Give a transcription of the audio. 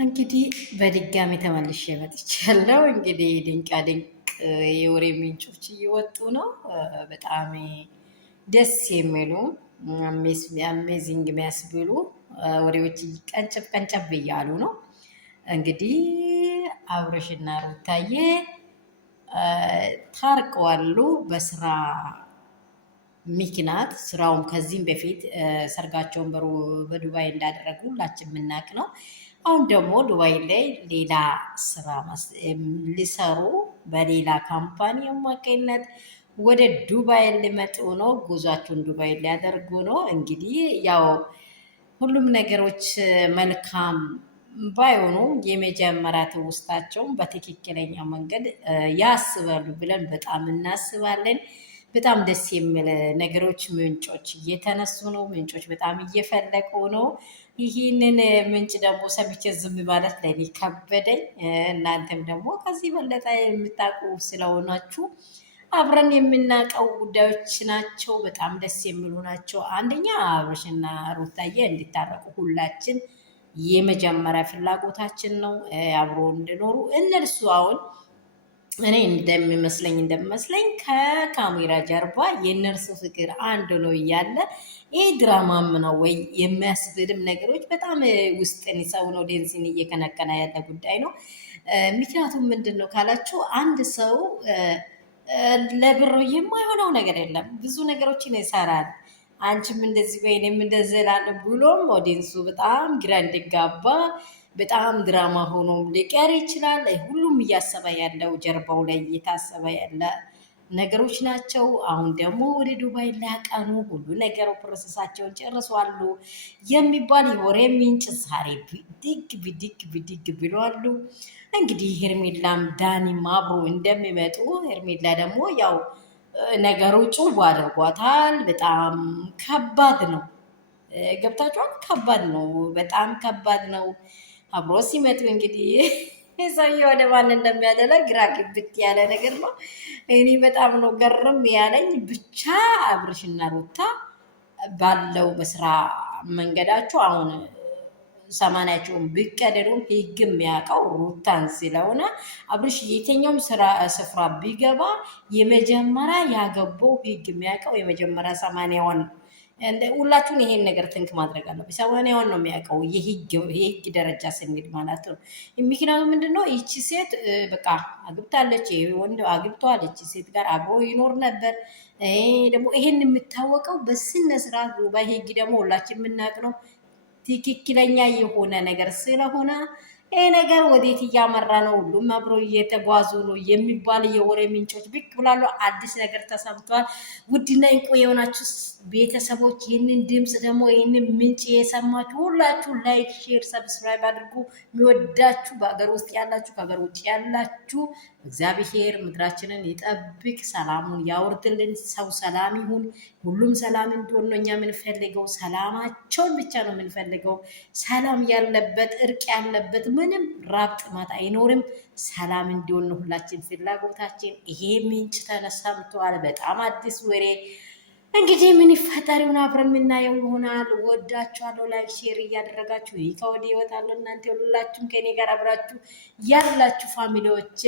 እንግዲህ በድጋሚ ተመልሼ መጥቻለሁ። እንግዲህ ድንቃ ድንቅ የወሬ ምንጮች እየወጡ ነው። በጣም ደስ የሚሉ አሜዚንግ የሚያስብሉ ወሬዎች ቀንጨብ ቀንጨብ እያሉ ነው። እንግዲህ አብርሽና ሩታዬ ታርቀዋሉ በስራ ምክንያት። ስራውም ከዚህም በፊት ሰርጋቸውን በዱባይ እንዳደረጉ ሁላችን የምናውቅ ነው። አሁን ደግሞ ዱባይ ላይ ሌላ ስራ ሊሰሩ በሌላ ካምፓኒ አማካኝነት ወደ ዱባይ ሊመጡ ነው። ጉዟቸውን ዱባይ ሊያደርጉ ነው። እንግዲህ ያው ሁሉም ነገሮች መልካም ባይሆኑ የመጀመሪያ ትውስታቸውን በትክክለኛ መንገድ ያስባሉ ብለን በጣም እናስባለን። በጣም ደስ የሚል ነገሮች ምንጮች እየተነሱ ነው። ምንጮች በጣም እየፈለቁ ነው። ይህንን ምንጭ ደግሞ ሰምቼ ዝም ማለት ለኔ ከበደኝ። እናንተም ደግሞ ከዚህ በለጠ የምታውቁ ስለሆናችሁ አብረን የምናውቀው ጉዳዮች ናቸው። በጣም ደስ የሚሉ ናቸው። አንደኛ አብርሽና ሩታዬ እንዲታረቁ ሁላችን የመጀመሪያ ፍላጎታችን ነው። አብሮ እንዲኖሩ እነርሱ አሁን እኔ እንደሚመስለኝ ከካሜራ ጀርባ የእነርሱ ፍቅር አንድ ነው እያለ ይህ ድራማም ነው ወይ የሚያስብልም ነገሮች በጣም ውስጥን ሰውን ኦዲየንስን እየከነከነ ያለ ጉዳይ ነው። ምክንያቱም ምንድን ነው ካላችሁ አንድ ሰው ለብር የማይሆነው ነገር የለም። ብዙ ነገሮችን ይሰራል። አንቺም እንደዚህ ወይኔም እንደዚህ እላለሁ ብሎም ኦዲየንሱ በጣም ግራ እንዲጋባ በጣም ድራማ ሆኖም ሊቀር ይችላል። ሁሉም እያሰበ ያለው ጀርባው ላይ እየታሰበ ያለ ነገሮች ናቸው። አሁን ደግሞ ወደ ዱባይ ሊያቀኑ ሁሉ ነገሩ ፕሮሰሳቸውን ጨርሷሉ የሚባል የወሬ ምንጭ ዛሬ ብድግ ብለዋሉ። እንግዲህ ሄርሜላም ዳኒም አብሮ እንደሚመጡ ሄርሜላ ደግሞ ያው ነገሩ ጭው አድርጓታል። በጣም ከባድ ነው። ገብታችኋል? ከባድ ነው። በጣም ከባድ ነው። አብሮ ሲመጡ እንግዲህ ሰውዬ ወደ ማን እንደሚያደላ ግራ ግብት ያለ ነገር ነው። እኔ በጣም ነው ገርም ያለኝ። ብቻ አብርሽና ሩታ ባለው በስራ መንገዳቸው አሁን ሰማንያቸውን ቢቀደዱም ህግ የሚያውቀው ሩታን ስለሆነ አብርሽ የትኛውም ስፍራ ቢገባ የመጀመሪያ ያገባው ህግ የሚያውቀው የመጀመሪያ ሰማንያውን ሁላችሁን ይሄን ነገር ትንክ ማድረግ አለብኝ። ሰማንያውን ነው የሚያውቀው የህግ ደረጃ ስንሄድ ማለት ነው። ምክንያቱም ምንድነው ይቺ ሴት በቃ አግብታለች፣ ወንድ አግብተዋል። ይቺ ሴት ጋር አብሮ ይኖር ነበር። ደግሞ ይሄን የምታወቀው በስነ ስርዓት በህግ ደግሞ ሁላችን የምናውቅ ነው ትክክለኛ የሆነ ነገር ስለሆነ ይሄ ነገር ወዴት እያመራ ነው? ሁሉም አብሮ እየተጓዙ ነው የሚባል የወሬ ምንጮች ብቅ ብላሉ። አዲስ ነገር ተሰምቷል። ውድና እንቁ የሆናችሁ ቤተሰቦች ይህንን ድምፅ ደግሞ ይህንን ምንጭ የሰማችሁ ሁላችሁ ላይክ፣ ሼር፣ ሰብስክራይብ አድርጉ። የሚወዳችሁ በሀገር ውስጥ ያላችሁ ከሀገር ውጭ ያላችሁ እግዚአብሔር ምድራችንን ይጠብቅ፣ ሰላሙን ያወርድልን። ሰው ሰላም ይሁን፣ ሁሉም ሰላም እንዲሆን ነው እኛ የምንፈልገው። ሰላማቸውን ብቻ ነው የምንፈልገው። ሰላም ያለበት እርቅ ያለበት ምንም ራብ ጥማት አይኖርም። ሰላም እንዲሆን ነው ሁላችን ፍላጎታችን። ይሄ ምንጭ ተሰምተዋል። በጣም አዲስ ወሬ እንግዲህ ምን ይፈጠር አብረን የምናየው ይሆናል። ወዳችኋለሁ። ላይክ ሼር እያደረጋችሁ ይህ ከወዲህ ይወጣሉ። እናንተ ሁላችሁም ከኔ ጋር አብራችሁ ያላችሁ ፋሚሊዎች